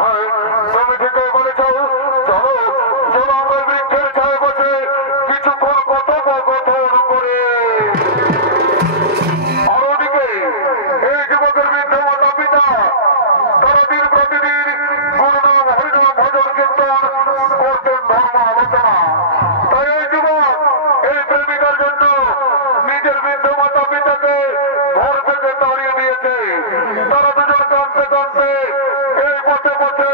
হ্যাঁ তুমি ঠিকই বলেছ। চলো চলো আমরা বৃক্ষের ছায় বসে কিছুক্ষণ কথোপকথন করে। আর ওদিকে এই যুবকের বৃদ্ধ মাতা পিতা তারা দিন প্রতিদিন গুরুনাম হরিনাম ভজন কীর্তন করতেন, ধর্ম আলোচনা। তাই এই যুবক এই প্রেমিকার জন্য নিজের বৃদ্ধ মাতা পিতাকে ঘর থেকে তাড়িয়ে দিয়েছে। তারা দুজন কাঁদতে কাঁদতে এই পথে পথে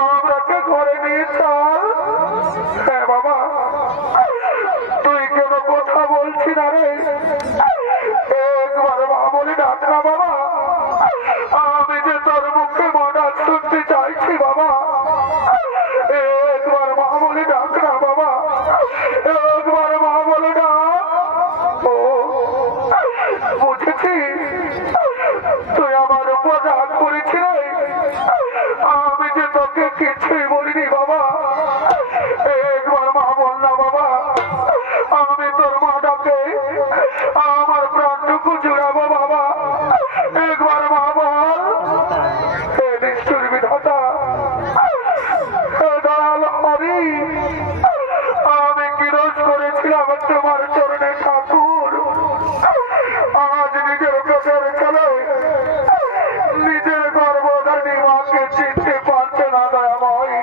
আমরাকে ঘরে নিয়ে চল। হ্যাঁ বাবা, তুই কেন কথা বলছি না রে? একবার মা বলে ডাক না বাবা, আমি যে তোর মুখে মনা শুনতে চাইছি বাবা। একবার মা বলে ডাক না বাবা, একবার মা বলে ডাক। ও বুঝেছি, তুই আমার উপর রাগ করেছিলি, আমি যে তোকে কিছুই বলিনি বাবা। একবার মা বল না বাবা, আমি তোর মাটাকে আমার প্রাণটুকু জুড়াবো বাবা। একবার মা বল। হে নিষ্ঠুর বিধাতা, হে দয়াল হরি, আমি কি দোষ করেছিলাম তোমার চরণে ঠাকুর? আজ নিজের পেটের ছেলে নিজের গর্ভধারী মাকে চিনতে পারছে না দয়াময়।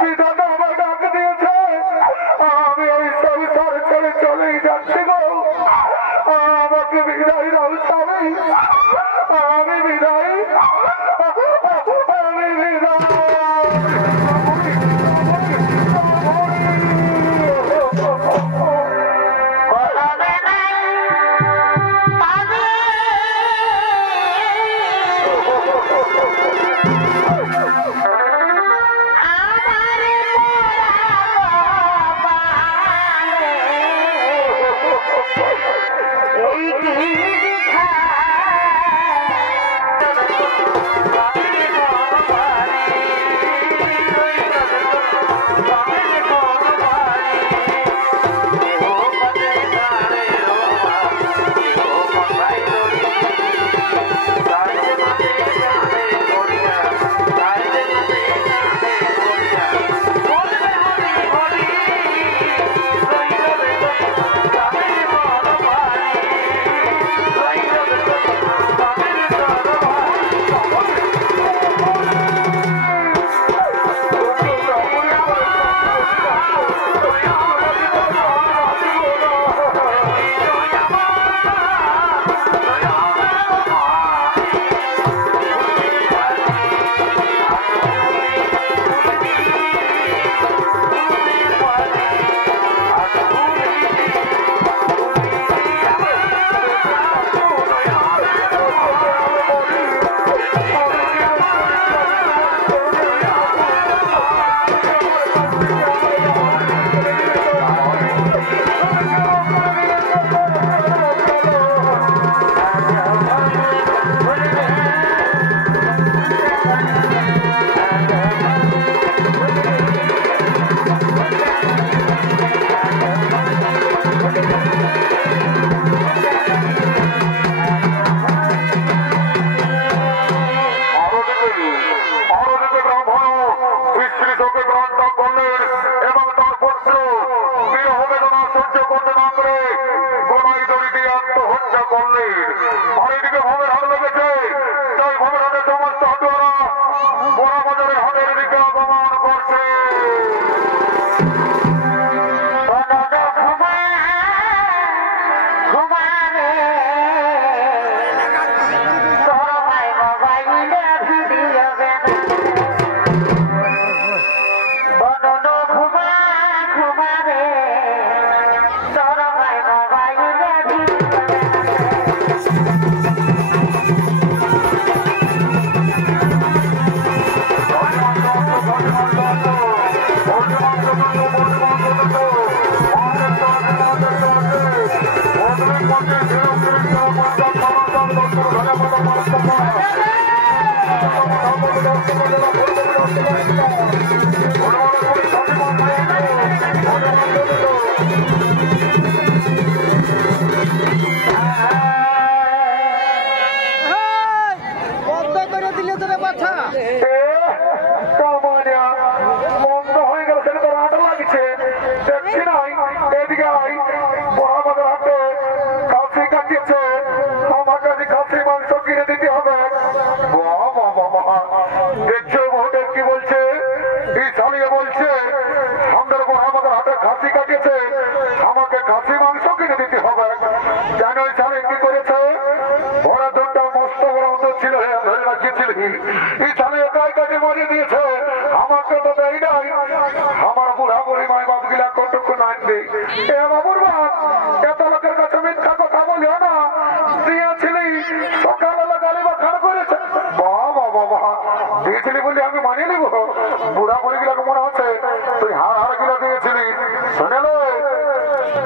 বিধাতা আমার ডাক দিয়েছে, আমি এই সংসার ছেড়ে চলেই যাচ্ছি।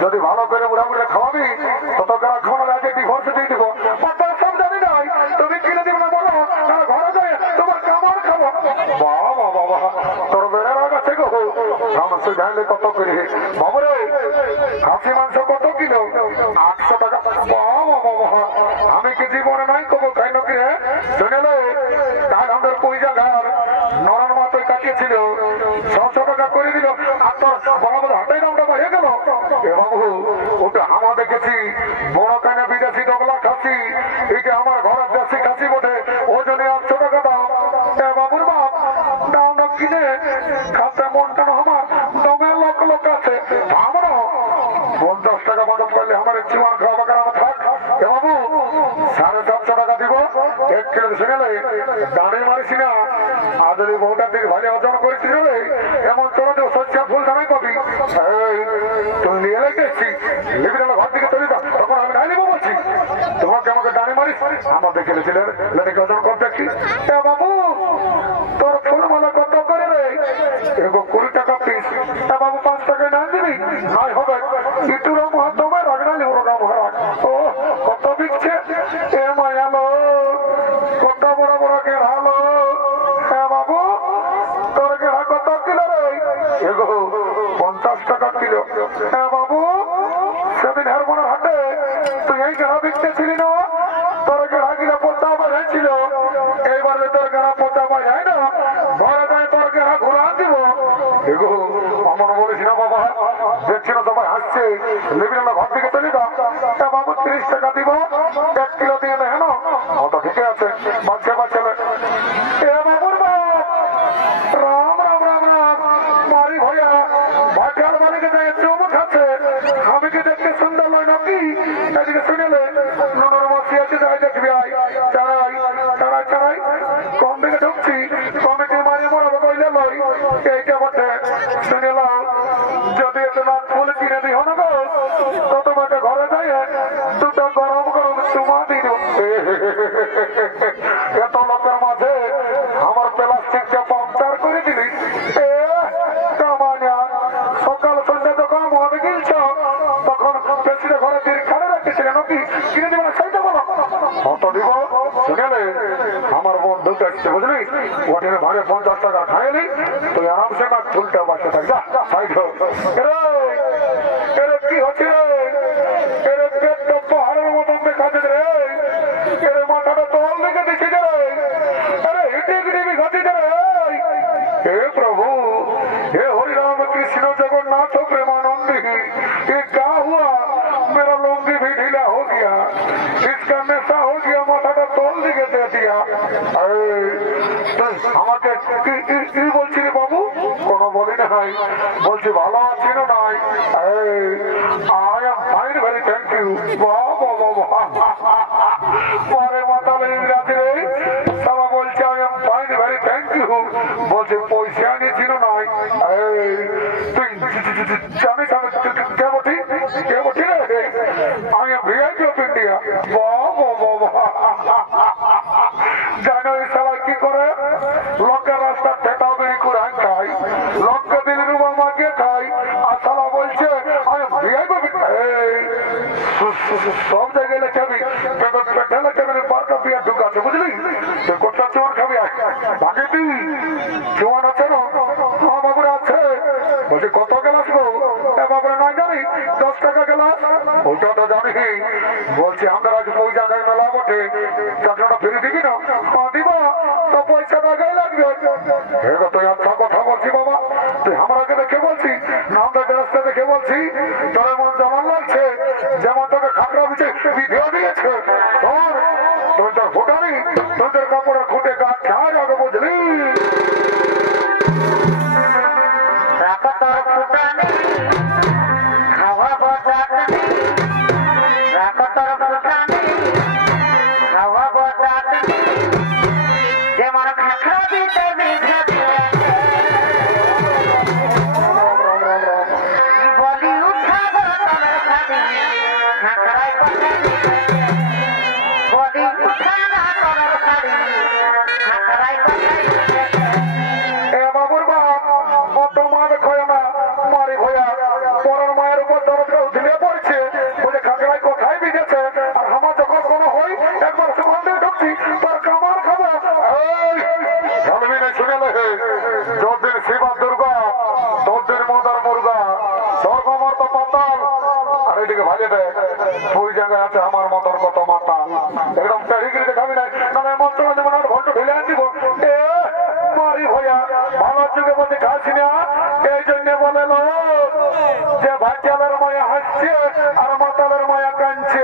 যদি ভালো করে বুড়া বুড়া খাওয়াবি তত খাওয়ানোর আগে ডিভোর্স দিয়ে দিব। সব জানি নাই তুমি কিনে দিবে না বলো ঘরে যায় তোমার কামার খাবো। বাবা বাবা তোর বেড়ে রাগ আছে গো। আমার জানলে কত করে বাবরে খাসি মাংস কত কিলো? 800 টাকা। বাবা বাবা আমি কি জীবনে নাই কবো খাই নাকি? শুনে তার আমাদের পয়সা ঘর নরন মাথায় কাটিয়েছিল 600 টাকা করে দিল। আর তোর বরাবর হাতেই দামটা হয়ে গেল। বাবু ওটা হামা দেখেছি বড় কানে বিদেশি ডগলা খাসি, এটা আমার ঘরের দেশি খাসি বটে, ওজনে 800 টাকা দাম। বাবুর বাপ দাও না কিনে খাতে মনটা আমার দমে লোক লোক আছে। আমরা 50 টাকা মদত করলে আমার জীবন খাওয়া আমার থাক। বাবু 750 টাকা দিব 1 কিলো। শুনে দাঁড়িয়ে মারিস না। আর যদি বউটা থেকে ভালো অর্জন করেছিল এমন তোর সচ্চা ফুল দামে পাবি। তুমি নিয়ে লেগেছি লিবি ঘর থেকে তৈরি দাও, তখন আমি নাই নেবো বলছি। তোমাকে আমাকে দাঁড়িয়ে মারিস আমার দেখে লেডিকে অর্জন কর দেখি। বাবু তোর ফুলমালা কত করে রে? 20 টাকা পিস। বাবু 5 টাকায় না দিবি? নাই হবে। ইটুরা মহাত্মা রাগনালি ওরা মহারাজ। ও কত বিকছে এ মায়ালো, কত বড় বড় গেড়ালো। বাবু তোর গেড়া কত কিলো রে? 50 টাকা কিলো। বাবু সেদিন হেরমোনার হাটে তুই এই গেড়া বিকতেছিলি না? তোর গেড়া গিলা পোতা বাজাইছিল। এইবারে তোর গেড়া পোতা বাজায় না, ঘরে যায় তোর গেড়া ঘুরা দিব। আমার বলিস না বাবা, দেখছি না সবাই হাসছে। লিবিনা ঘর থেকে চলে দাও। বাবু 30 টাকা দিব 1 কিলো দিয়ে দেয় না? ওটা ঠিকই আছে। বাচ্চা বাচ্চা বাবুর বাপ রাম রাম রাম রাম মারি ভয়া ভাটিয়ার মালিকে যায় চৌমু খাচ্ছে। আমি কি দেখতে সুন্দর নয় নাকি? এদিকে শুনেলে নুনের মশি আছে, যাই দেখবি আয় চারাই চারাই চারাই কম দিকে ঢুকছি। কমিটি মারি মরাবো কইলে লই এইটা বটে। শুনেলাম যদি এত না ফুল কিনে দিও না গো তো তোমাকে ঘরে যাই দুটো গরম গরম চুমা দিল। এত লোকের মাঝে আমার প্লাস্টিকটা পাম্পটার করে দিলি। সকাল সন্ধ্যা যখন মদ গিলছ তখন পেছনে ঘরে খাড়ে রাখতেছিলে নাকি? কিনে দেবে না সেইটা বলো। অত দিব শুনেলে আমার বন্ধু দেখছে বুঝলি, ওখানে ভাগে 50 টাকা খাইলি তুই আরামসে না চুলটা বাঁচতে থাক। যা সাইড কি হচ্ছে রে? এর পেট তো পাহাড়ের মতন দেখাচ্ছে রে। এর মাথাটা তল দিকে দেখে রে। আরে হিটে গিরিবি ঘাটি রে। হে প্রভু, हे हरि राम कृष्ण जगन्नाथ प्रेमानंदी, ये क्या हुआ? मेरा लुंगी भी ढीला हो गया, इसका नशा हो गया, माथा का तोल दिखे दे दिया। আমাকে কি বলছিলি বাবু? কোনো বলি নাই, বলছি ভালো আছি না নাই? I am fine, very thank you. বাবা বাবা পরে মাথা ইংরাজি রে সবা বলছে I am fine, very thank you. বলছে পয়সা নিয়েছিল নাই? তুই জানিস আমি কে বটি? কে বটি রে? আমি ভিআইপি অফ ইন্ডিয়া। বাবা বাবা জানো এই সালা কি করে? লোকের রাস্তা ঠেটাও বেরি করে খাই, লোককে দিলি রুবা মাকে খাই, আর সালা বলছে আমি ভিআইপি। সব জায়গায় লেখাবি পেটে লেখাবি পার্কা বিয়ার ঢুকাচ্ছে বুঝলি? তুই কোথাও চোর খাবি? বাকিটি কেমন আছে না? হ্যাঁ বাবুরা আছে। বলছি কত গ্লাস গো? বাবুরা নাই জানি 10 টাকা গ্লাস। ওইটা তো জানি। বলছি আমরা আজ ওই জায়গায় মেলা বটে, চাকরাটা ফিরে দিবি না? হ্যাঁ দিব, তো পয়সা টাকাই লাগবে। এগো তুই আচ্ছা কথা বলছি বাবা, তুই আমরাকে দেখে বলছি না আমরা ড্রেসটা দেখে বলছি তোর এমন যেমন লাগছে যেমন তোকে খাগড়া বিধেও দিয়েছে। তোর ফোটানি তোদের কাপড়ের খুঁটে গাছ খায় আগে বুঝলি। ওই জায়গায় আছে আমার মতন কত মাথা একদম পেড়িগিরি দেখাবি না মানে মন্ত্র ঘন্টা ঢেলে আনব মারি ভয়া ভালো যুগে বলছে খাসি না। এই জন্য বলে যে ভাটিয়ালের মায়া হাসছে আর মাতালের মায়া কানছে।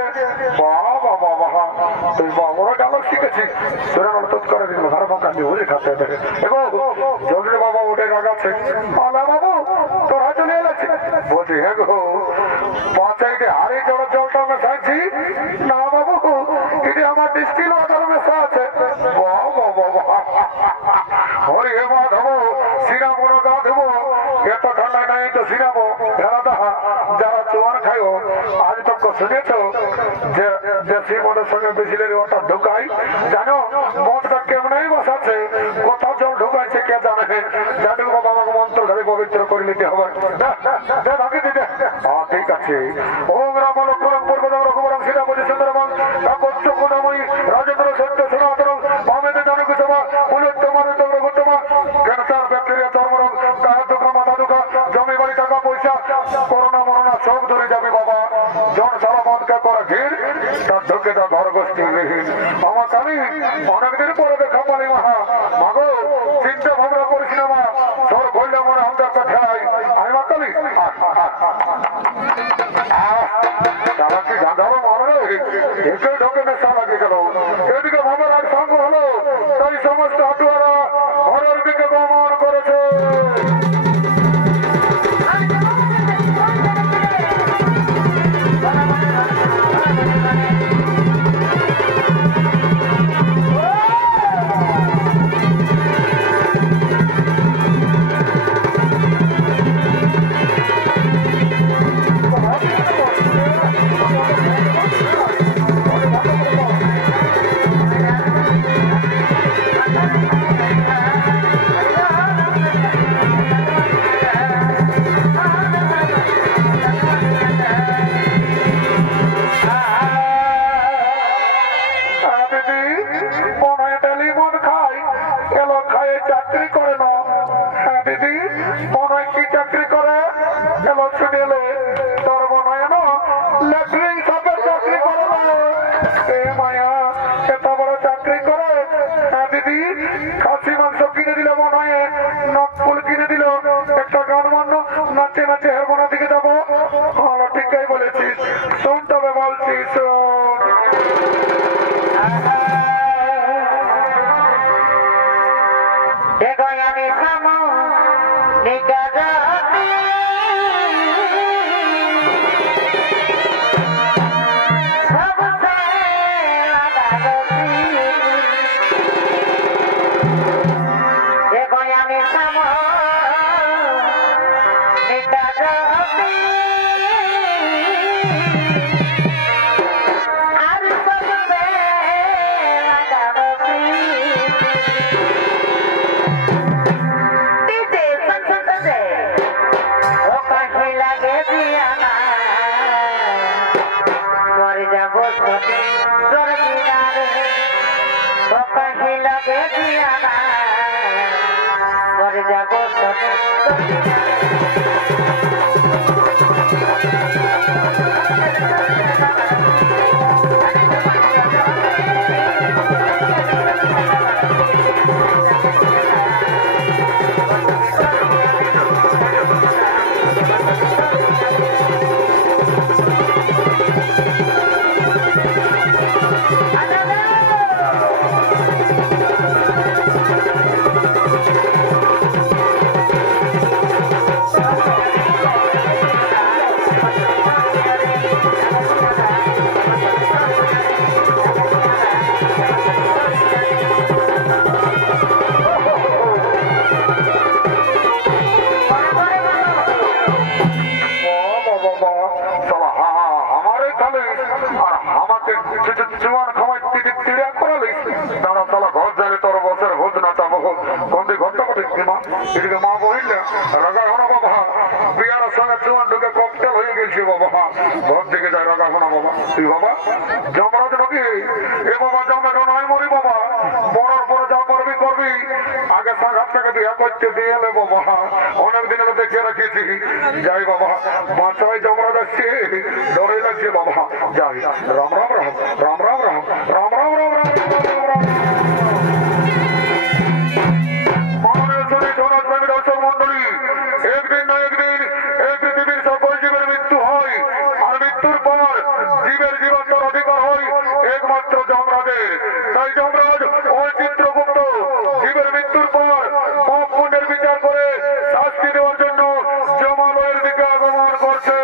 বাবা বাবা তুই বাবুরা ডালো শিখেছি তোরা তৎ করে দিল ঘর কান্দি হলে খাতে দেখে জলদি বাবা উঠে রাগাচ্ছে আলা বাবু তোরা চলে এলেছে। বলছি হ্যাঁ গো পঞ্চায়েতে হাড়ি জড়া জলটা মেশাইছি না বাবু, এটি আমার ডিস্টিল ওয়াটার মেশা আছে। হরি হে মা ধবো সিনাবো না গা দেবো এত ঠান্ডায় নাই তো সিনাবো যারা চোয়ার খাইও আজ তো শুনেছ যে দেশি মদের সঙ্গে বেশিলের ওটা ঢুকাই জানো মদটা কেমনই বসাচ্ছে কোথাও জল ঢুকাইছে কে জানে। জানু বাবা আমাকে মন্ত্র ধরে পবিত্র করে নিতে হবে। ঠিক আছে ওম রাম লক্ষ্মণ পূর্বদম রঘুবরম সীতাপতি সুন্দরম তাপস্যময়ী রাজেন্দ্র সত্য সনাতন ভাবেতে জানক সভা উলোত্তম রঘুত্তম ক্যান্সার ব্যাকটেরিয়া চর্মরোগ তার দুঃখ মাথা দুঃখ জমি বাড়ি টাকা পয়সা করোনা মরোনা সব ধরে যাবে বাবা। জন সারা মদকে করে ঘির তার ঢুকে তার ঘর গোষ্ঠী বিহীন আমার কালি অনেকদিন পরে দেখা পালি মহা মাগো চিন্তা ভাবনা করিস না মা তোর বললে মনে আমাদের কথাই আমি মা কালি কি গাঁধারো মনে একে ঢোকে নেশা লাগে গেল। এদিকে ভাবার আর সঙ্গ হলো তাই সমস্ত হাটুয়ারা ঘরের দিকে গমন করেছে। जय बाबा माचाई जमराज আসছে ডরে লাগছে বাবা যাই রাম রাম রাম রাম রাম রাম রাম রাম রাম রাম রাম মাননীয় জনপ্রেমী দর্শক মন্ডলী একদিন না একদিন এই পৃথিবীর সকল জীবের মৃত্যু হয় আর মৃত্যুর পর জীবের জীবনের অধিকার হয় একমাত্র যমরাজের তাই যমরাজ ওই চিত্রগুপ্ত জীবের মৃত্যুর পর পাপ পুণ্যের বিচার করে শাস্তি দেওয়ার জন্য জমালয়ের দিকে আগমন করছে।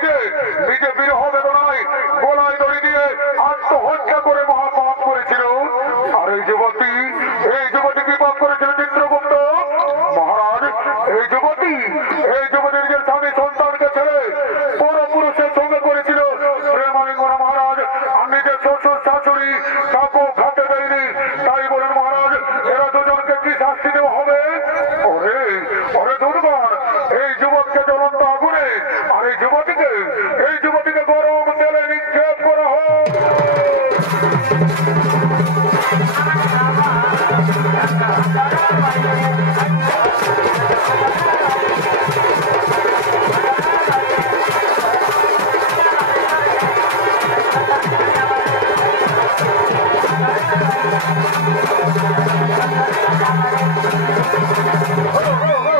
নিজে নিজে বিরহ বেদনায় গলায় দড়ি দিয়ে আত্মহত্যা করে মহাপাপ করেছিল। আর এই যুবতী কি পাপ করেছিল চিত্রগুপ্ত মহারাজ? এই যুবতী নিজের স্বামী সন্তানকে ছেড়ে পরপুরুষের সঙ্গে করেছিল প্রেমালিঙ্গন মহারাজ। আর নিজের শ্বশুর শাশুড়ি কাকু খাতে দেয়নি। তাই বলেন মহারাজ, এরা দুজনকে কি শাস্তি দেওয়া হবে? ওরে দুর্বার, এই যুবককে জ্বলন্ত আগুনে আর এই যুবতীকে গরম তেলে নিক্ষেপ করা হোক।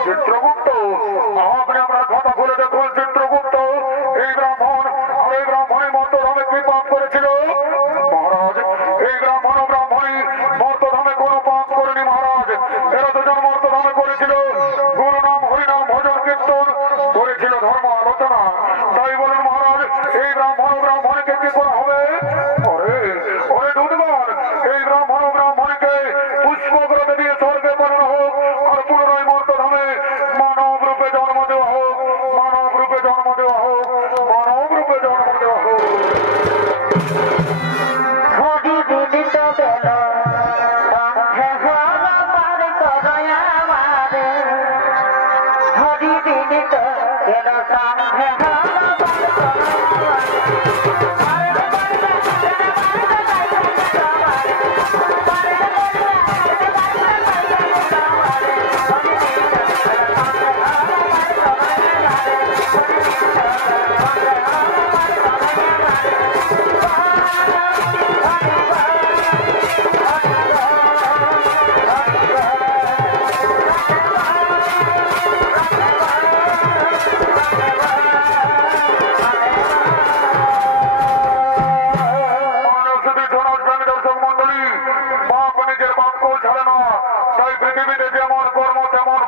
চিত্রগুপ্ত, আপনি আপনার কথা খুলে দেখুন। চিত্রগুপ্ত, এই ব্রাহ্মণ আর এই ব্রাহ্মণী মর্তধামে কি পাপ করেছিল? মহারাজ, এই ব্রাহ্মণী মর্তধামে কোনো পাপ করেনি মহারাজ। এরা দুজন মর্তধামে করেছিল গুরু নাম হরিনাম ভজন কীর্তন, করেছিল ধর্ম আলোচনা। তাই বলেন মহারাজ, এই ব্রাহ্মণীকে কি করা হবে? ওরে দুর্বার, এই ব্রাহ্মণীকে পুষ্পগ্রতে দিয়ে স্বর্গে পাঠানো হোক আর পুনরায় মর্তধামে মানব রূপে জন্ম দেওয়া হোক। তাই পৃথিবীতে যেমন কর্ম তেমন